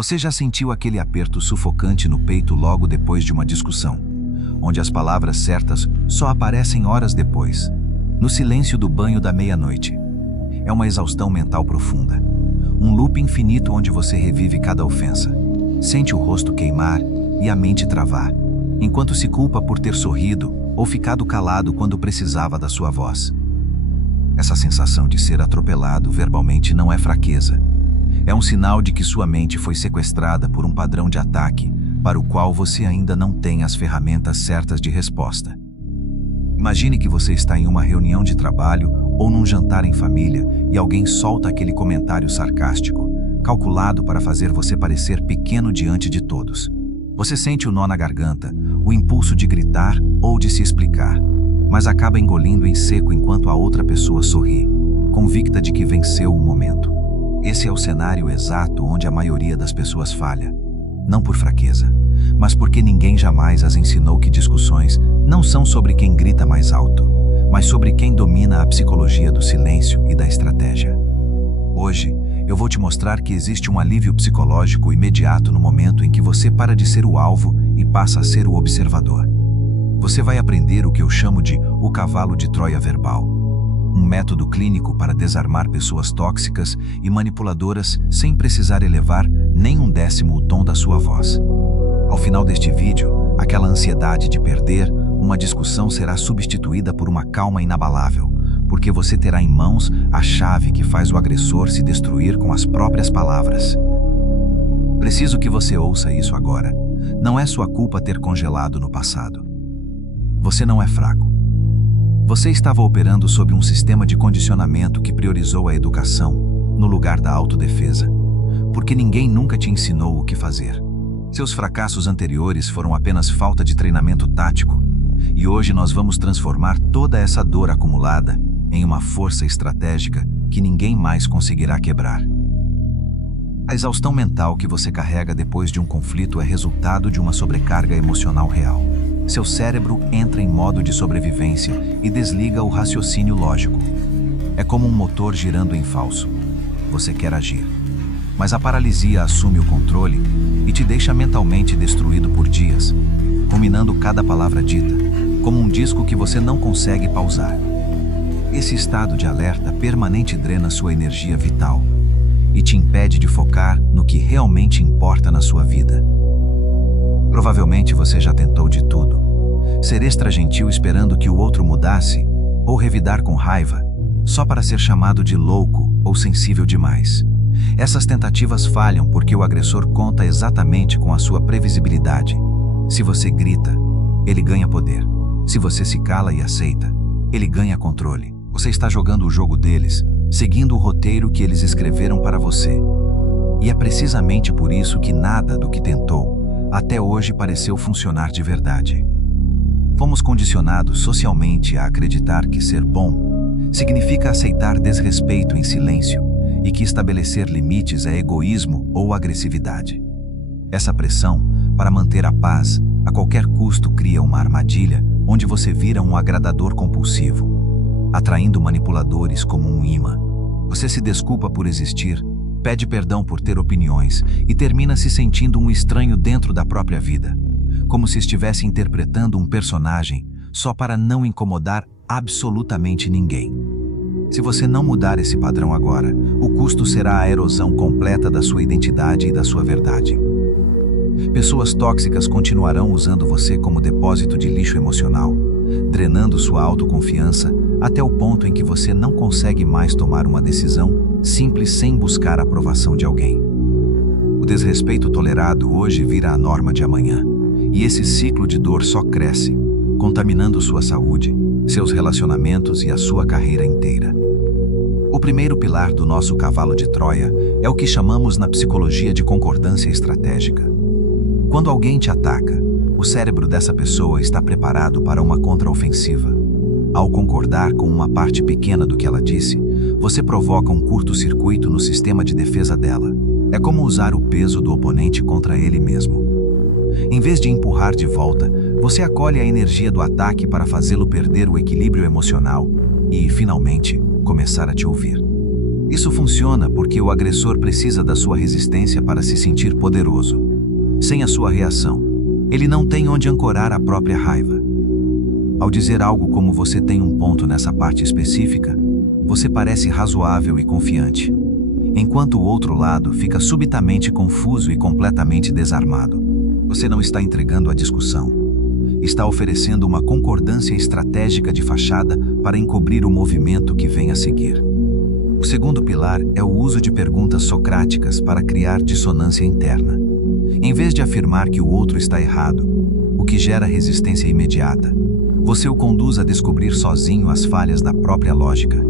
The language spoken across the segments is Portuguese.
Você já sentiu aquele aperto sufocante no peito logo depois de uma discussão, onde as palavras certas só aparecem horas depois, no silêncio do banho da meia-noite? É uma exaustão mental profunda, um loop infinito onde você revive cada ofensa, sente o rosto queimar e a mente travar, enquanto se culpa por ter sorrido ou ficado calado quando precisava da sua voz. Essa sensação de ser atropelado verbalmente não é fraqueza. É um sinal de que sua mente foi sequestrada por um padrão de ataque para o qual você ainda não tem as ferramentas certas de resposta. Imagine que você está em uma reunião de trabalho ou num jantar em família e alguém solta aquele comentário sarcástico, calculado para fazer você parecer pequeno diante de todos. Você sente o nó na garganta, o impulso de gritar ou de se explicar, mas acaba engolindo em seco enquanto a outra pessoa sorri, convicta de que venceu o momento. Esse é o cenário exato onde a maioria das pessoas falha. Não por fraqueza, mas porque ninguém jamais as ensinou que discussões não são sobre quem grita mais alto, mas sobre quem domina a psicologia do silêncio e da estratégia. Hoje, eu vou te mostrar que existe um alívio psicológico imediato no momento em que você para de ser o alvo e passa a ser o observador. Você vai aprender o que eu chamo de o cavalo de Troia verbal. Um método clínico para desarmar pessoas tóxicas e manipuladoras sem precisar elevar nem um décimo o tom da sua voz. Ao final deste vídeo, aquela ansiedade de perder uma discussão será substituída por uma calma inabalável, porque você terá em mãos a chave que faz o agressor se destruir com as próprias palavras. Preciso que você ouça isso agora. Não é sua culpa ter congelado no passado. Você não é fraco. Você estava operando sob um sistema de condicionamento que priorizou a educação, no lugar da autodefesa, porque ninguém nunca te ensinou o que fazer. Seus fracassos anteriores foram apenas falta de treinamento tático, e hoje nós vamos transformar toda essa dor acumulada em uma força estratégica que ninguém mais conseguirá quebrar. A exaustão mental que você carrega depois de um conflito é resultado de uma sobrecarga emocional real. Seu cérebro entra em modo de sobrevivência e desliga o raciocínio lógico. É como um motor girando em falso. Você quer agir, mas a paralisia assume o controle e te deixa mentalmente destruído por dias, ruminando cada palavra dita, como um disco que você não consegue pausar. Esse estado de alerta permanente drena sua energia vital e te impede de focar no que realmente importa na sua vida. Provavelmente você já tentou de tudo. Ser extra gentil esperando que o outro mudasse, ou revidar com raiva, só para ser chamado de louco ou sensível demais. Essas tentativas falham porque o agressor conta exatamente com a sua previsibilidade. Se você grita, ele ganha poder. Se você se cala e aceita, ele ganha controle. Você está jogando o jogo deles, seguindo o roteiro que eles escreveram para você. E é precisamente por isso que nada do que tentou até hoje pareceu funcionar de verdade. Fomos condicionados socialmente a acreditar que ser bom significa aceitar desrespeito em silêncio e que estabelecer limites é egoísmo ou agressividade. Essa pressão para manter a paz a qualquer custo cria uma armadilha onde você vira um agradador compulsivo, atraindo manipuladores como um imã. Você se desculpa por existir, pede perdão por ter opiniões e termina se sentindo um estranho dentro da própria vida, como se estivesse interpretando um personagem só para não incomodar absolutamente ninguém. Se você não mudar esse padrão agora, o custo será a erosão completa da sua identidade e da sua verdade. Pessoas tóxicas continuarão usando você como depósito de lixo emocional, drenando sua autoconfiança até o ponto em que você não consegue mais tomar uma decisão simples sem buscar a aprovação de alguém. O desrespeito tolerado hoje vira a norma de amanhã, e esse ciclo de dor só cresce, contaminando sua saúde, seus relacionamentos e a sua carreira inteira. O primeiro pilar do nosso cavalo de Troia é o que chamamos na psicologia de concordância estratégica. Quando alguém te ataca, o cérebro dessa pessoa está preparado para uma contraofensiva. Ao concordar com uma parte pequena do que ela disse, você provoca um curto-circuito no sistema de defesa dela. É como usar o peso do oponente contra ele mesmo. Em vez de empurrar de volta, você acolhe a energia do ataque para fazê-lo perder o equilíbrio emocional e, finalmente, começar a te ouvir. Isso funciona porque o agressor precisa da sua resistência para se sentir poderoso. Sem a sua reação, ele não tem onde ancorar a própria raiva. Ao dizer algo como "você tem um ponto nessa parte específica", você parece razoável e confiante, enquanto o outro lado fica subitamente confuso e completamente desarmado. Você não está entregando a discussão. Está oferecendo uma concordância estratégica de fachada para encobrir o movimento que vem a seguir. O segundo pilar é o uso de perguntas socráticas para criar dissonância interna. Em vez de afirmar que o outro está errado, o que gera resistência imediata, você o conduz a descobrir sozinho as falhas da própria lógica.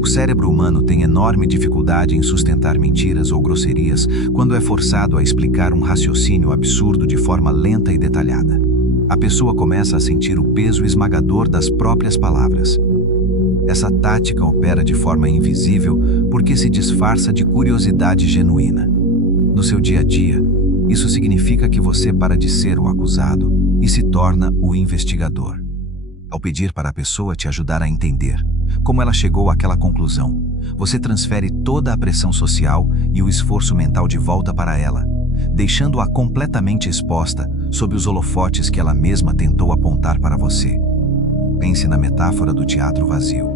O cérebro humano tem enorme dificuldade em sustentar mentiras ou grosserias quando é forçado a explicar um raciocínio absurdo de forma lenta e detalhada. A pessoa começa a sentir o peso esmagador das próprias palavras. Essa tática opera de forma invisível porque se disfarça de curiosidade genuína. No seu dia a dia, isso significa que você para de ser o acusado e se torna o investigador. Ao pedir para a pessoa te ajudar a entender como ela chegou àquela conclusão, você transfere toda a pressão social e o esforço mental de volta para ela, deixando-a completamente exposta sob os holofotes que ela mesma tentou apontar para você. Pense na metáfora do teatro vazio.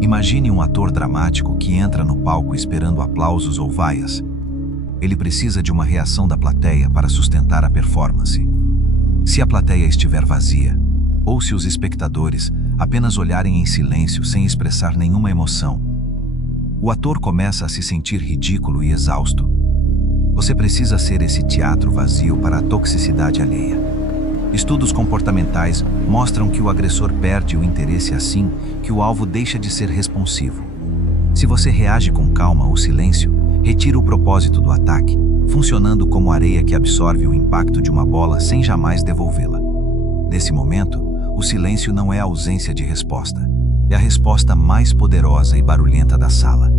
Imagine um ator dramático que entra no palco esperando aplausos ou vaias. Ele precisa de uma reação da plateia para sustentar a performance. Se a plateia estiver vazia, ou se os espectadores apenas olharem em silêncio sem expressar nenhuma emoção, o ator começa a se sentir ridículo e exausto. Você precisa ser esse teatro vazio para a toxicidade alheia. Estudos comportamentais mostram que o agressor perde o interesse assim que o alvo deixa de ser responsivo. Se você reage com calma ou silêncio, retira o propósito do ataque, funcionando como areia que absorve o impacto de uma bola sem jamais devolvê-la. Nesse momento, o silêncio não é a ausência de resposta. É a resposta mais poderosa e barulhenta da sala.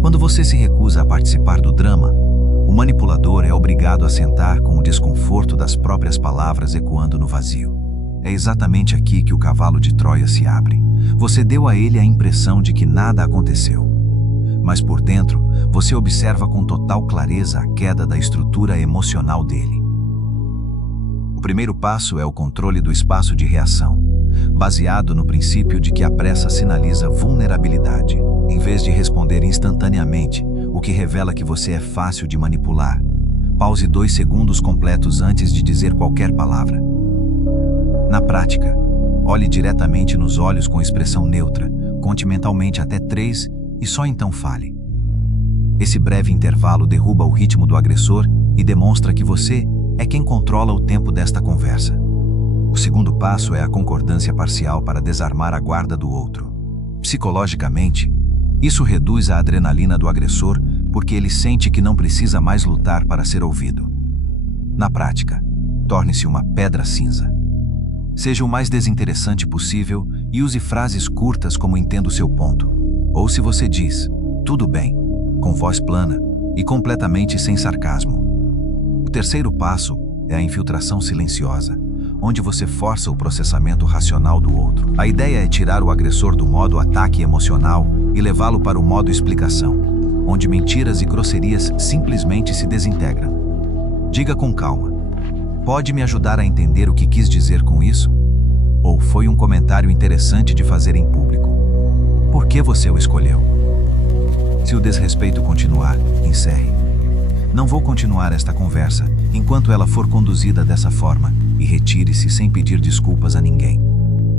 Quando você se recusa a participar do drama, o manipulador é obrigado a sentar com o desconforto das próprias palavras ecoando no vazio. É exatamente aqui que o cavalo de Troia se abre. Você deu a ele a impressão de que nada aconteceu. Mas por dentro, você observa com total clareza a queda da estrutura emocional dele. O primeiro passo é o controle do espaço de reação, baseado no princípio de que a pressa sinaliza vulnerabilidade, em vez de responder instantaneamente, o que revela que você é fácil de manipular. Pause 2 segundos completos antes de dizer qualquer palavra. Na prática, olhe diretamente nos olhos com expressão neutra, conte mentalmente até 3 e só então fale. Esse breve intervalo derruba o ritmo do agressor e demonstra que você é quem controla o tempo desta conversa. O segundo passo é a concordância parcial para desarmar a guarda do outro. Psicologicamente, isso reduz a adrenalina do agressor porque ele sente que não precisa mais lutar para ser ouvido. Na prática, torne-se uma pedra cinza. Seja o mais desinteressante possível e use frases curtas como "entendo seu ponto", ou se você diz "tudo bem", com voz plana e completamente sem sarcasmo. O terceiro passo é a infiltração silenciosa, onde você força o processamento racional do outro. A ideia é tirar o agressor do modo ataque emocional e levá-lo para o modo explicação, onde mentiras e grosserias simplesmente se desintegram. Diga com calma: "Pode me ajudar a entender o que quis dizer com isso?" Ou "foi um comentário interessante de fazer em público. Por que você o escolheu?" Se o desrespeito continuar, encerre. "Não vou continuar esta conversa enquanto ela for conduzida dessa forma", e retire-se sem pedir desculpas a ninguém.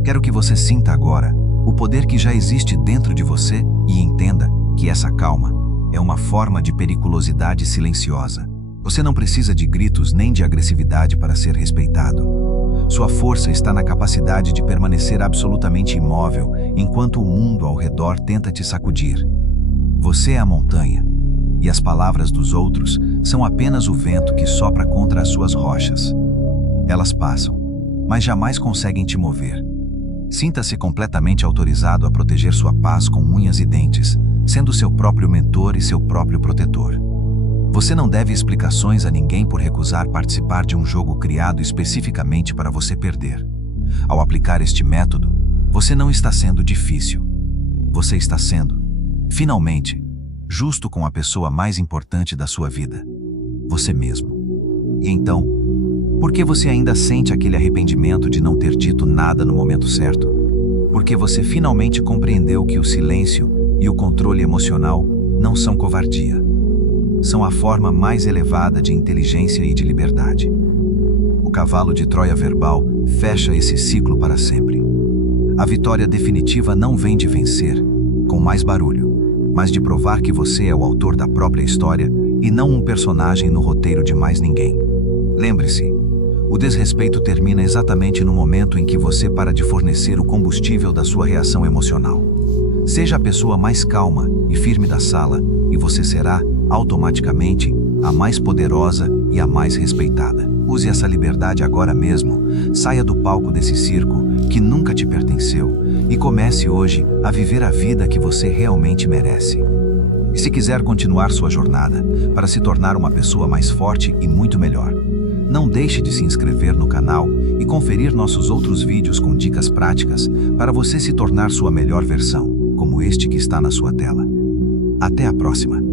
Quero que você sinta agora o poder que já existe dentro de você e entenda que essa calma é uma forma de periculosidade silenciosa. Você não precisa de gritos nem de agressividade para ser respeitado. Sua força está na capacidade de permanecer absolutamente imóvel enquanto o mundo ao redor tenta te sacudir. Você é a montanha, e as palavras dos outros são apenas o vento que sopra contra as suas rochas. Elas passam, mas jamais conseguem te mover. Sinta-se completamente autorizado a proteger sua paz com unhas e dentes, sendo seu próprio mentor e seu próprio protetor. Você não deve explicações a ninguém por recusar participar de um jogo criado especificamente para você perder. Ao aplicar este método, você não está sendo difícil. Você está sendo Finalmente, justo com a pessoa mais importante da sua vida, você mesmo. E então, por que você ainda sente aquele arrependimento de não ter dito nada no momento certo? Porque você finalmente compreendeu que o silêncio e o controle emocional não são covardia. São a forma mais elevada de inteligência e de liberdade. O cavalo de Troia verbal fecha esse ciclo para sempre. A vitória definitiva não vem de vencer, com mais barulho, mas de provar que você é o autor da própria história e não um personagem no roteiro de mais ninguém. Lembre-se, o desrespeito termina exatamente no momento em que você para de fornecer o combustível da sua reação emocional. Seja a pessoa mais calma e firme da sala, e você será, automaticamente, a mais poderosa e a mais respeitada. Use essa liberdade agora mesmo, saia do palco desse circo que nunca te pertenceu e comece hoje a viver a vida que você realmente merece. E se quiser continuar sua jornada para se tornar uma pessoa mais forte e muito melhor, não deixe de se inscrever no canal e conferir nossos outros vídeos com dicas práticas para você se tornar sua melhor versão, como este que está na sua tela. Até a próxima!